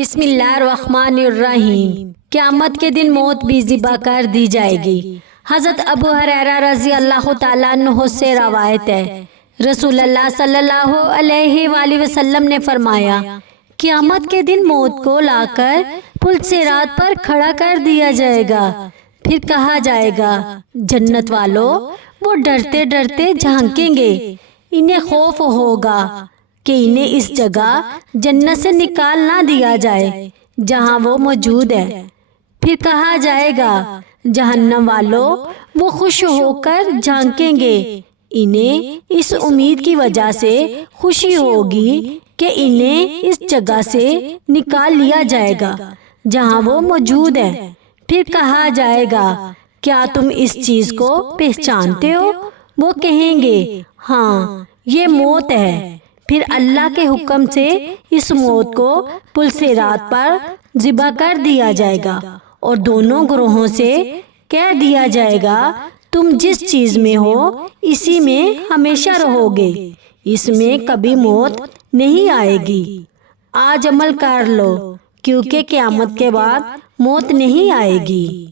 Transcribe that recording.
بسم اللہ الرحمن الرحیم۔ قیامت کے دن موت بھی ذبح کر دی جائے گی۔ حضرت ابو ہریرہ رضی اللہ تعالیٰ عنہ سے روایت ہے، رسول اللہ صلی اللہ علیہ وآلہ وسلم نے فرمایا، قیامت کے دن موت کو لا کر پل صراط پر کھڑا کر دیا جائے گا، پھر کہا جائے گا، جنت والوں، وہ ڈرتے ڈرتے جھانکیں گے، انہیں خوف ہوگا کہ انہیں اس جگہ جنت سے نکال نہ دیا جائے جہاں وہ موجود ہے۔ پھر کہا جائے گا، جہنم والوں، وہ خوش ہو کر جھانکیں گے، انہیں اس امید کی وجہ سے خوشی ہوگی کہ انہیں اس جگہ سے نکال لیا جائے گا جہاں وہ موجود ہے۔ پھر کہا جائے گا، کیا تم اس چیز کو پہچانتے ہو؟ وہ کہیں گے، ہاں، یہ موت ہے۔ پھر اللہ کے حکم سے اس موت کو پل صراط پر ذبح کر دیا جائے گا اور دونوں گروہوں سے کہہ دیا جائے گا، تم جس چیز میں ہو اسی میں ہمیشہ رہو گے، اس میں کبھی موت نہیں آئے گی۔ آج عمل کر لو، کیونکہ قیامت کے بعد موت نہیں آئے گی۔